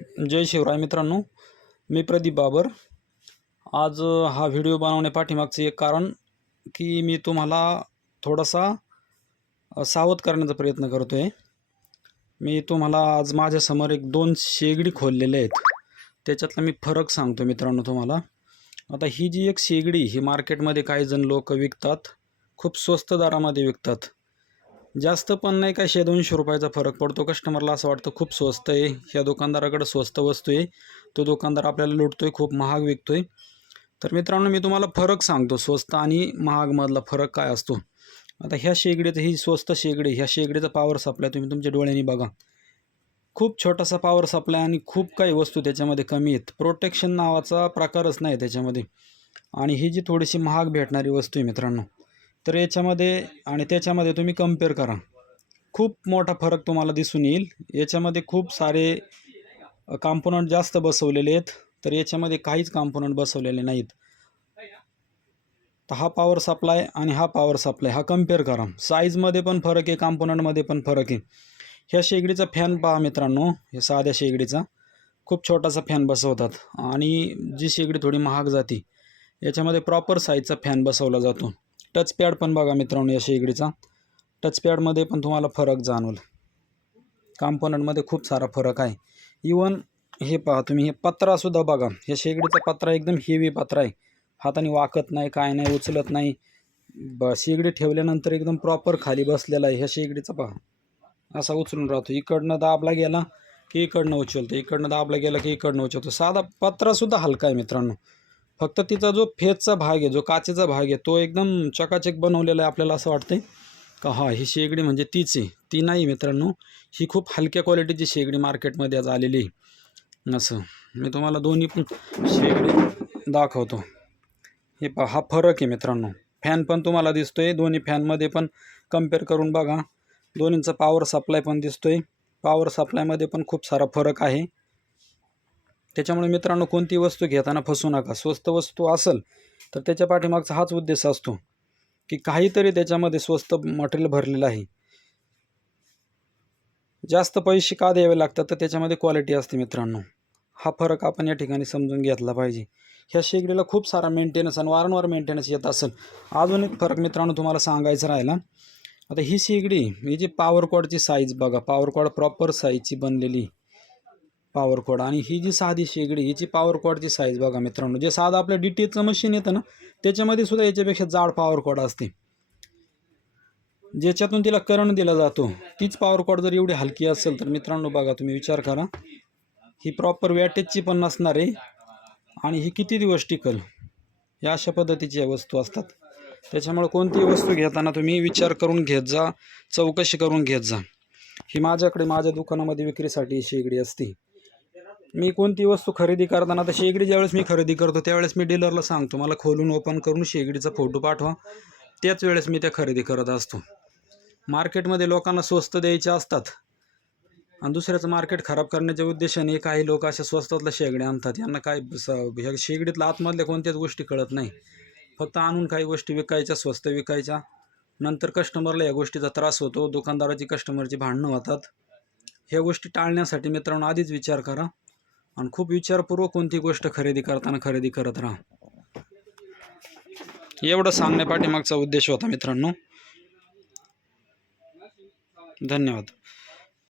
जय शिवराय मित्रांनो मी प्रदीप बाबर. आज हा व्हिडिओ बनवण्या पाठीमागचं एक कारण की मी तुम्हाला थोडासा सावध करण्याचा प्रयत्न करतो आहे मी तुम्हाला आज माझ्यासमोर एक दोन शेगडी खोललेल्या आहेत. त्याच्यातला मी फरक सांगतो मित्रांनो तुम्हाला. आता ही जी एक शेगडी ही मार्केटमध्ये काही जण लोक विकतात खूप स्वस्त दरामध्ये विकतात. जास्त पण नाही काय शे दोनशे रुपयाचा फरक पडतो. कस्टमरला असं वाटतं खूप स्वस्त आहे. ह्या दुकानदाराकडे स्वस्त वस्तू आहे. तो दुकानदार आपल्याला लुटतोय खूप महाग विकतोय. तर मित्रांनो मी तुम्हाला फरक सांगतो. स्वस्त आणि महागमधला फरक काय असतो? आता ह्या शेगडीत ही स्वस्त शेगडी ह्या शेगडीचा पॉवर सप्लाय तुम्ही तुमच्या डोळ्यांनी बघा. खूप छोटासा पॉवर सप्लाय आणि खूप काही वस्तू त्याच्यामध्ये कमी आहेत. प्रोटेक्शन नावाचा प्रकारच नाही त्याच्यामध्ये. आणि ही जी थोडीशी महाग भेटणारी वस्तू आहे मित्रांनो तर याच्यामध्ये आणि त्याच्यामध्ये तुम्ही कंपेअर करा. खूप मोठा फरक तुम्हाला दिसून येईल. याच्यामध्ये खूप सारे कॉम्पोनंट जास्त बसवलेले आहेत. तर याच्यामध्ये काहीच कॉम्पोनंट बसवलेले नाहीत. तर हा पॉवर सप्लाय आणि हा पॉवर सप्लाय हा कंपेअर करा. साईजमध्ये पण फरक आहे कॉम्पोनंटमध्ये पण फरक आहे. ह्या शेगडीचा फॅन पहा मित्रांनो हे साध्या शेगडीचा. खूप छोटासा फॅन बसवतात. आणि जी शेगडी थोडी महाग जाते याच्यामध्ये प्रॉपर साईजचा फॅन बसवला जातो. टचपॅड पण बघा मित्रांनो या शेगडीचा. टचपॅडमध्ये पण तुम्हाला फरक जाणवल. काम्पोनंटमध्ये खूप सारा फरक आहे. इवन हे पहा तुम्ही हे पत्रासुद्धा बघा. हे शेगडीचा पत्रा एकदम हेवी पत्रा आहे. हाताने वाकत नाही काय नाही उचलत नाही. ब शेगडी ठेवल्यानंतर एकदम प्रॉपर खाली बसलेला आहे. ह्या शेगडीचा पहा. असा उचलून राहतो. इकडनं दाबला गेला की इकडनं उचलतो. इकडनं दाबला गेला की इकडनं उचलतो. साधा पत्रासुद्धा हलका आहे मित्रांनो. फक्त तिचा जो फेजचा भाग आहे जो काचेचा भाग आहे तो एकदम चकाचक बनवलेला आहे आपल्याला असं वाटतंय? का हा ही शेगडी म्हणजे तीच आहे. ती नाही मित्रांनो. ही खूप हलक्या क्वालिटीची शेगडी मार्केटमध्ये आज आलेली आहे. असं. मी तुम्हाला दोन्ही पण शेगडी दाखवतो. हे पहा हा फरक आहे मित्रांनो. फॅन पण तुम्हाला दिसतोय. दोन्ही फॅनमध्ये पण कंपेअर करून बघा. दोन्हींचा पॉवर सप्लाय पण दिसतोय. पॉवर सप्लायमध्ये पण खूप सारा फरक आहे. त्याच्यामुळे मित्रांनो कोणती वस्तू घेताना फसू नका. स्वस्त वस्तू असेल तर त्याच्या पाठीमागचा हाच उद्देश असतो की काहीतरी त्याच्यामध्ये स्वस्त मटेरियल भरलेलं आहे. जास्त पैसे का द्यावे लागतात? तर त्याच्यामध्ये क्वालिटी असते मित्रांनो. हा फरक आपण या ठिकाणी समजून घेतला पाहिजे. ह्या शेगडीला खूप सारा मेंटेनन्स आणि वारंवार मेंटेनन्स येत असेल. अजून एक फरक मित्रांनो तुम्हाला सांगायचं राहिला. आता ही शेगडी ही जी पॉवर कॉडची साईज बघा पॉवर कॉड प्रॉपर साईजची बनलेली. पॉवर कॉड आणि ही जी साधी शेगडी हिची पॉवर कॉडची साईज बघा मित्रांनो जे साधं आपलं डी टी एचचं मशीन येतं ना त्याच्यामध्ये सुद्धा याच्यापेक्षा जाड पॉवर कॉड असते. ज्याच्यातून तिला करंट दिला जातो तीच पॉवर कॉड जर एवढी हलकी असेल तर मित्रांनो बघा तुम्ही विचार करा. ही प्रॉपर वॅटेजची पण नसणार आहे. आणि ही किती दिवस टिकल? या अशा पद्धतीच्या वस्तू असतात. त्याच्यामुळे कोणतीही वस्तू घेताना तुम्ही विचार करून घेत जा चौकशी करून घेत जा. ही माझ्याकडे माझ्या दुकानामध्ये विक्रीसाठी शेगडी असते. मी कोणती वस्तू खरेदी करताना तर शेगडी ज्यावेळेस मी खरेदी करतो त्यावेळेस मी डीलरला सांगतो मला खोलून ओपन करून शेगडीचा फोटो पाठवा. त्याच वेळेस मी त्या खरेदी करत असतो. मार्केटमध्ये लोकांना स्वस्त द्यायचे असतात. आणि दुसऱ्याचं मार्केट खराब करण्याच्या उद्देशाने काही लोक अशा स्वस्तातल्या शेगड्या आणतात. यांना काय स- ह्या शेगडीतल्या आतमधल्या कोणत्याच गोष्टी कळत नाही. फक्त आणून काही गोष्टी विकायच्या स्वस्त विकायच्या. नंतर कस्टमरला या गोष्टीचा त्रास होतो. दुकानदाराची कस्टमरची भांडणं होतात. ह्या गोष्टी टाळण्यासाठी मित्रांनो आधीच विचार करा. आणि खूप विचारपूर्वक कोणती गोष्ट खरेदी करताना खरेदी करत राहा. एवढं सांगण्या पाठीमागचा उद्देश होता मित्रांनो. धन्यवाद.